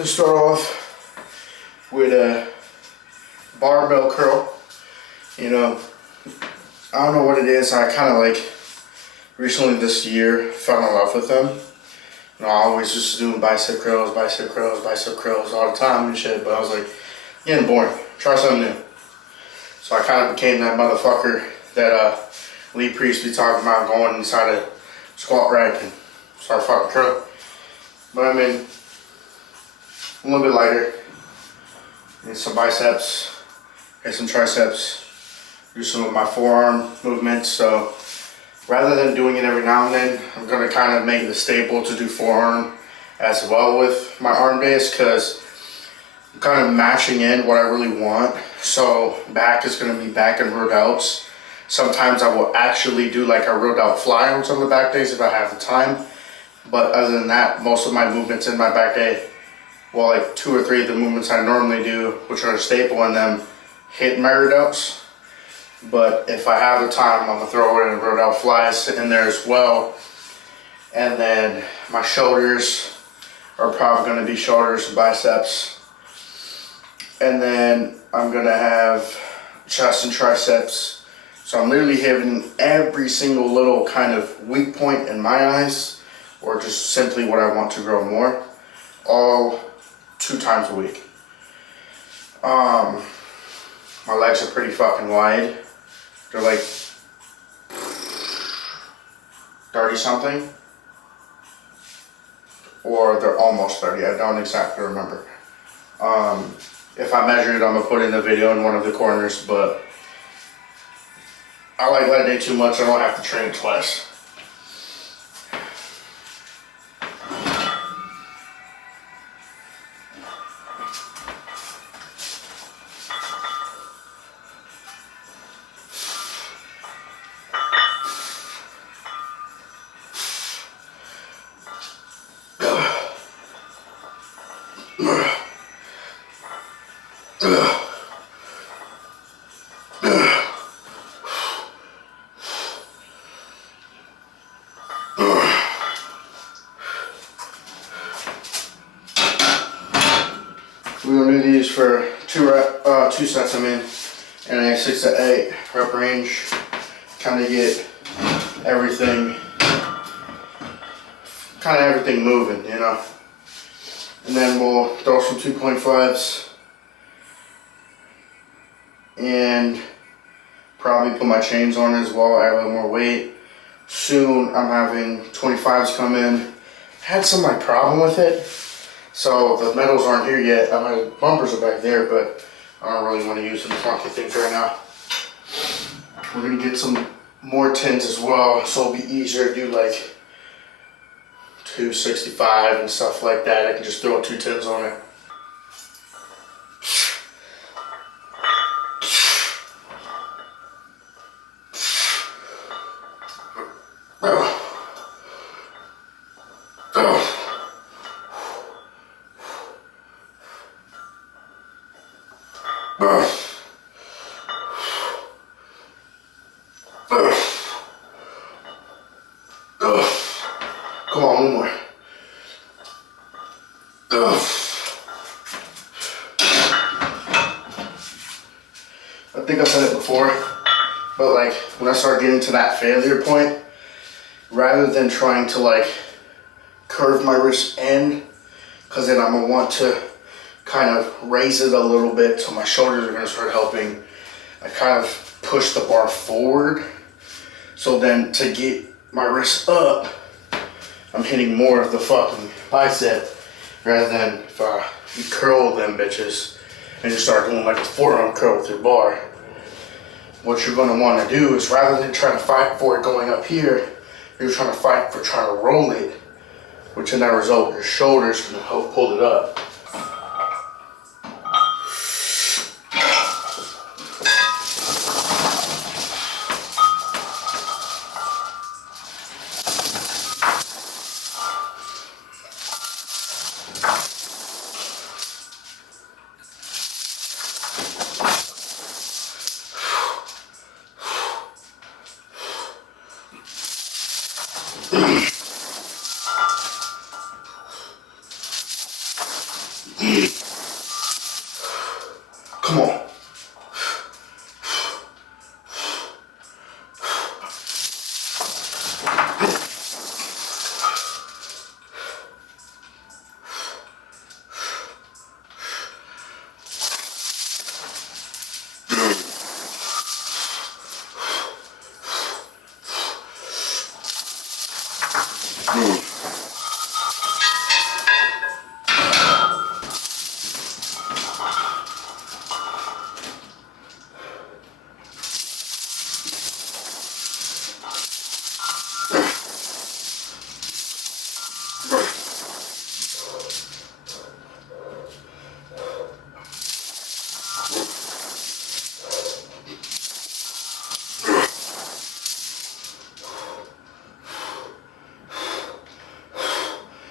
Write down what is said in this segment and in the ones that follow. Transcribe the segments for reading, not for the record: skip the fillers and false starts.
Let's start off with a barbell curl. You know, I don't know what it is. I kind of like recently this year fell in love with them. You know, I always just doing bicep curls all the time and shit. But I was like, getting boring. Try something new. So I kind of became that motherfucker that Lee Priest be talking about, going inside a squat rack and start fucking curling. But I mean, a little bit lighter. Get some biceps, get some triceps, do some of my forearm movements. So rather than doing it every now and then, I'm gonna kind of make it a staple to do forearm as well with my arm days, because I'm kind of matching in what I really want. So back is gonna be back and row outs. Sometimes I will actually do like a row out fly on some of the back days if I have the time. But other than that, most of my movements in my back day, well, like 2 or 3 of the movements I normally do, which are a staple in them, hit my row outs. But if I have the time, I'm gonna throw in row out flies in there as well. And then my shoulders are probably gonna be shoulders and biceps. And then I'm gonna have chest and triceps. So I'm literally hitting every single little kind of weak point in my eyes, or just simply what I want to grow more, all 2 times a week. My legs are pretty fucking wide. They're like 30 something, or they're almost 30. I don't exactly remember. If I measure it, I'm gonna put in the video in one of the corners, but I like leg day too much. I don't have to train it twice. We're gonna do these for 2 sets I'm in, and a 6 to 8 rep range. Kind of get everything moving, you know. And then we'll throw some 2.5s and probably put my chains on as well, add a little more weight. Soon I'm having 25s come in. Had some like problem with it, so the medals aren't here yet. My bumpers are back there, but I don't really want to use some funky things right now. We're gonna get some more 10s as well, so it'll be easier to do like 265 and stuff like that. I can just throw 2 10s on it. Come on, one more. I think I've said it before, but like when I start getting to that failure point, rather than trying to like curve my wrist in, because then I'm gonna want to kind of raise it a little bit so my shoulders are gonna start helping, I kind of push the bar forward. So then to get my wrist up, I'm hitting more of the fucking bicep, rather than if you curl them bitches and just start doing like a forearm curl with your bar. What you're gonna wanna do is, rather than trying to fight for it going up here, you're trying to fight for trying to roll it, which in that result, your shoulders can help pull it up.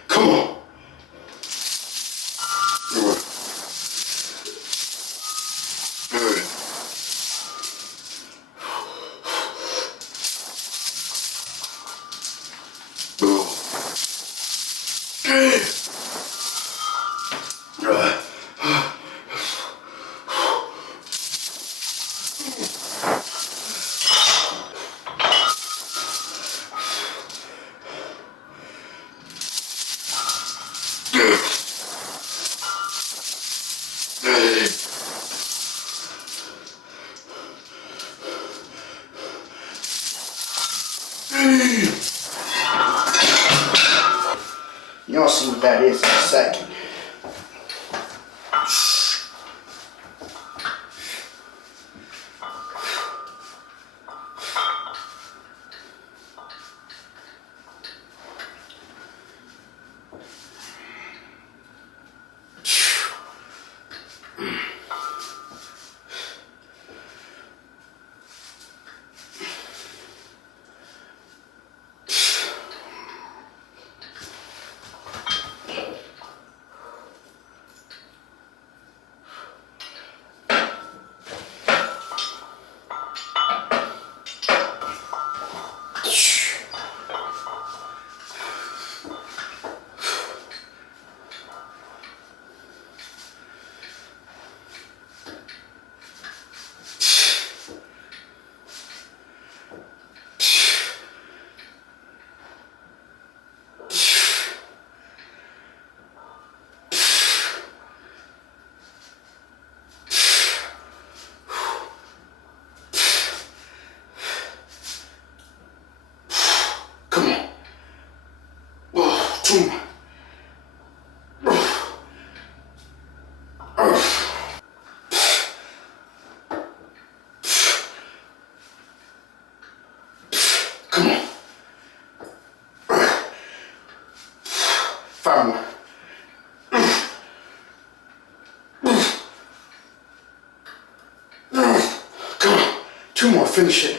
Come on. Y'all see what that is in a second. Come on. 5 more. Come on. 2 more. Finish it.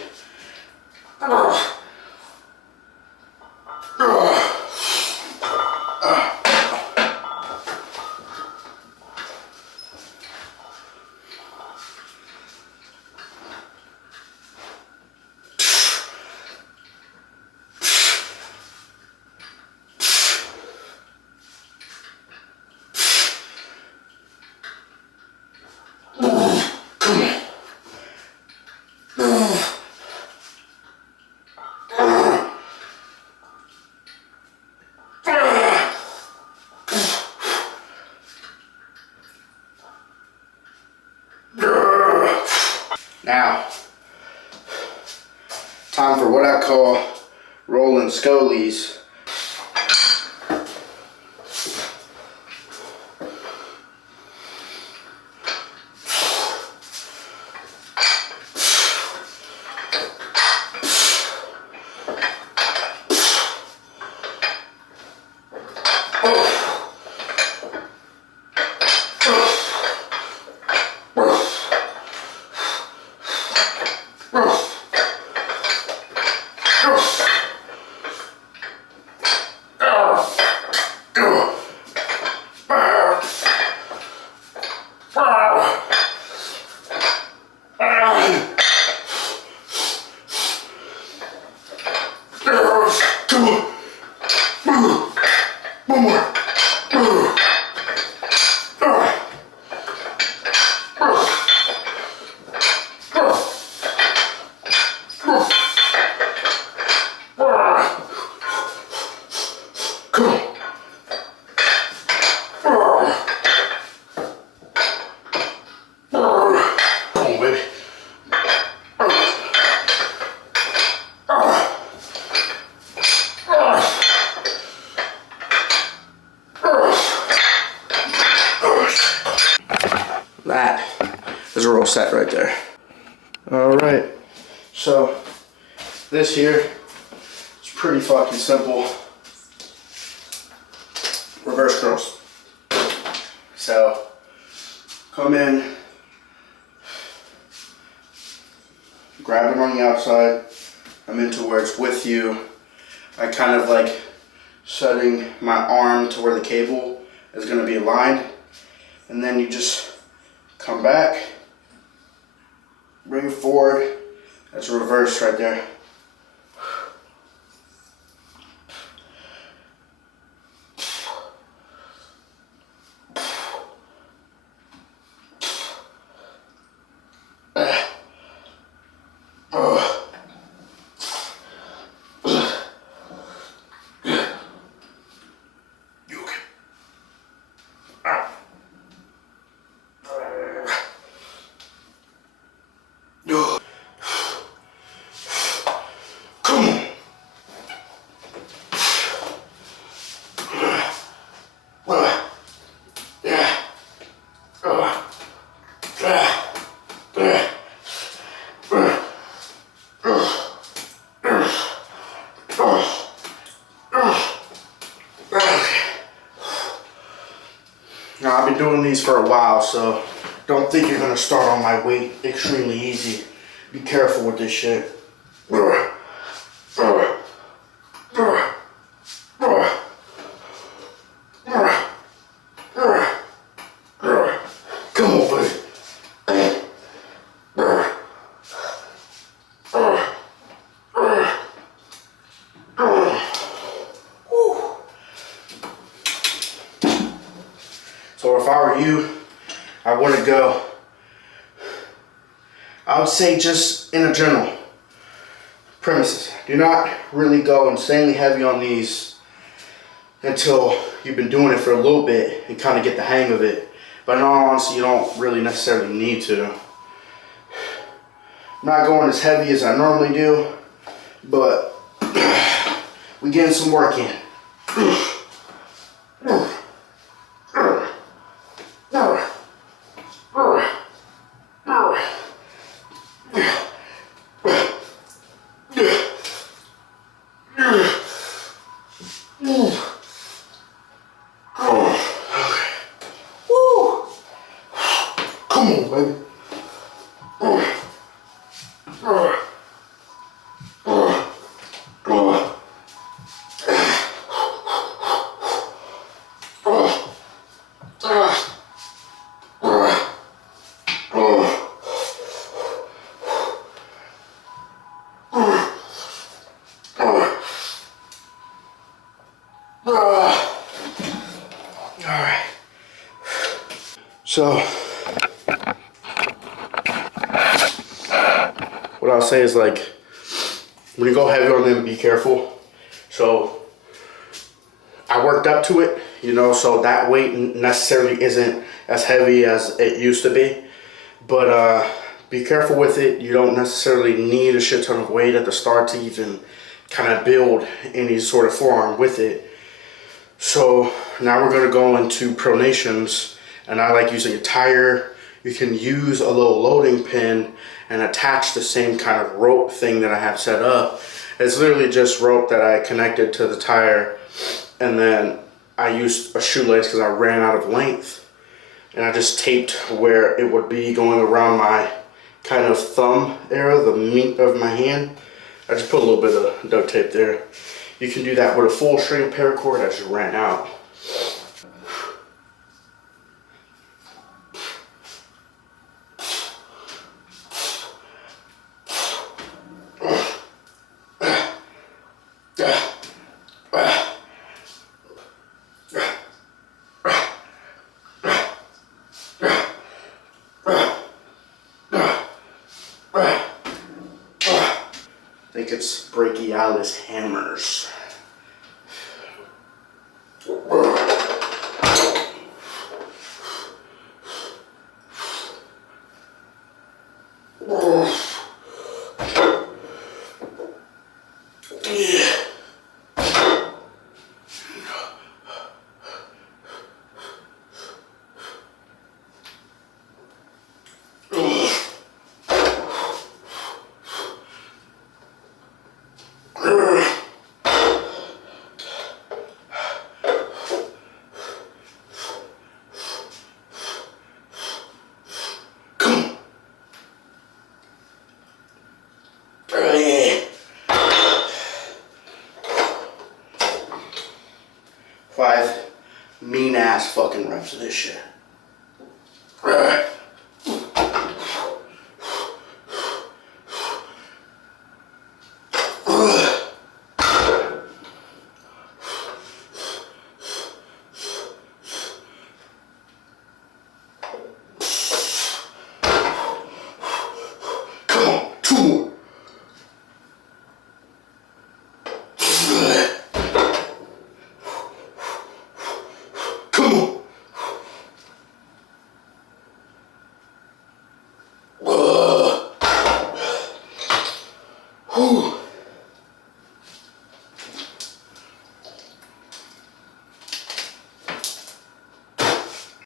Now, time for what I call rolling scolies. One more. That is a roll set right there. Alright, so this here is pretty fucking simple. reverse curls. So come in, grab them on the outside. I'm into where it's with you. I kind of like setting my arm to where the cable is going to be aligned. And then you just come back, bring it forward. That's a reverse right there. Now, I've been doing these for a while, so don't think you're gonna start on my weight extremely easy. Be careful with this shit. Come on, buddy. So if I were you, I wouldn't go. I would say just in a general premises, do not really go insanely heavy on these until you've been doing it for a little bit and kind of get the hang of it. But in all honesty, you don't really necessarily need to. I'm not going as heavy as I normally do, but we getting some work in. Come on, baby. Alright. So what I'll say is, like, when you go heavy on them, be careful. So I worked up to it, you know, so that weight necessarily isn't as heavy as it used to be. But be careful with it. You don't necessarily need a shit ton of weight at the start to even kind of build any sort of forearm with it. So now we're going to go into pronations, and I like using a tire. You can use a little loading pin and attach the same kind of rope thing that I have set up. It's literally just rope that I connected to the tire, and then I used a shoelace because I ran out of length, and I just taped where it would be going around my kind of thumb area, the meat of my hand. I just put a little bit of duct tape there. You can do that with a full string paracord. I just ran out. I think it's brachialis hammers. 5 mean ass fucking reps of this shit. Come on, 2 more. Come on.